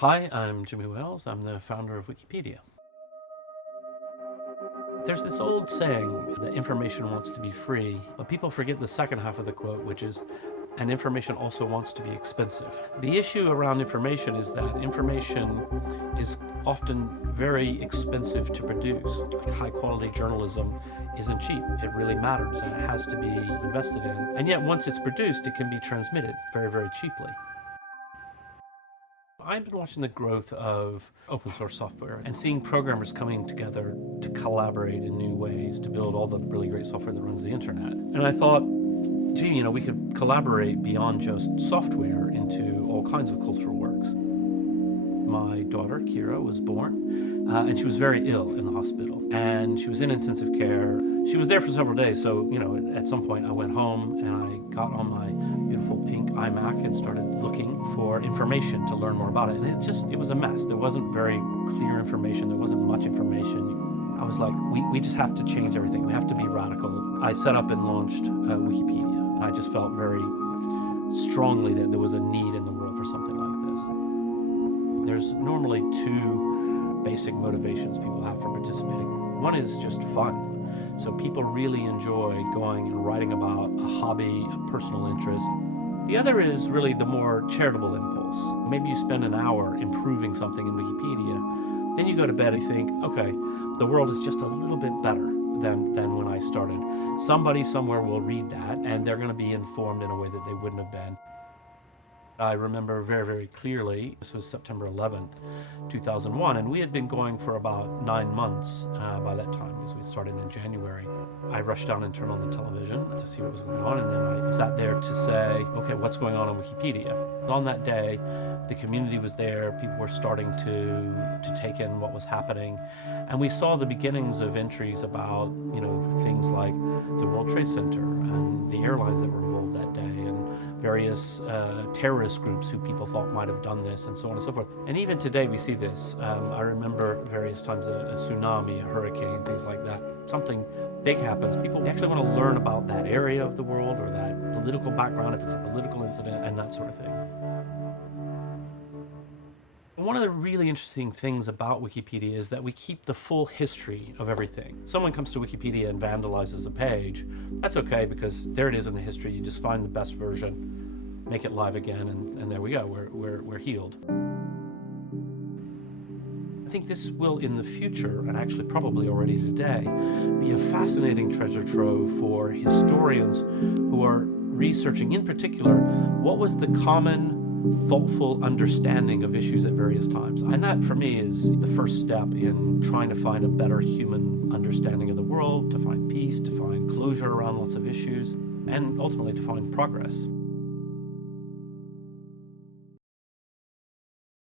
Hi, I'm Jimmy Wales. I'm the founder of Wikipedia. There's this old saying that information wants to be free, but people forget the second half of the quote, which is, and information also wants to be expensive. The issue around information is that information is often very expensive to produce. Like high quality journalism isn't cheap. It really matters and it has to be invested in. And yet once it's produced, it can be transmitted very, very cheaply. I've been watching the growth of open source software and seeing programmers coming together to collaborate in new ways to build all the really great software that runs the internet. And I thought, gee, we could collaborate beyond just software into all kinds of cultural works. My daughter, Kira, was born, and she was very ill in the hospital. And she was in intensive care. She was there for several days, so, at some point I went home and I got on my beautiful pink iMac and started looking for information to learn more about it. And it was a mess. There wasn't very clear information. There wasn't much information. I was like, we just have to change everything. We have to be radical. I set up and launched Wikipedia. And I just felt very strongly that there was a need in the world for something like this. There's normally two basic motivations people have for participating. One is just fun. So people really enjoy going and writing about a hobby, a personal interest. The other is really the more charitable impulse. Maybe you spend an hour improving something in Wikipedia, then you go to bed and think, okay, the world is just a little bit better than when I started. Somebody somewhere will read that and they're going to be informed in a way that they wouldn't have been. I remember very, very clearly, this was September 11th, 2001, and we had been going for about 9 months by that time, because we started in January. I rushed down and turned on the television to see what was going on, and then I sat there to say, okay, what's going on Wikipedia? On that day, the community was there, people were starting to take in what was happening, and we saw the beginnings of entries about, things like the World Trade Center and the airlines that were involved that day, and various terrorist groups who people thought might have done this, and so on and so forth. And even today we see this. I remember various times a tsunami, a hurricane, things like that. Something big happens. People actually want to learn about that area of the world or that political background, if it's a political incident, and that sort of thing. One of the really interesting things about Wikipedia is that we keep the full history of everything. Someone comes to Wikipedia and vandalizes a page. That's okay, because there it is in the history. You just find the best version, make it live again, and there we go. We're healed. I think this will, in the future, and actually probably already today, be a fascinating treasure trove for historians who are researching, in particular, what was the common thoughtful understanding of issues at various times. And that, for me, is the first step in trying to find a better human understanding of the world, to find peace, to find closure around lots of issues, and ultimately to find progress.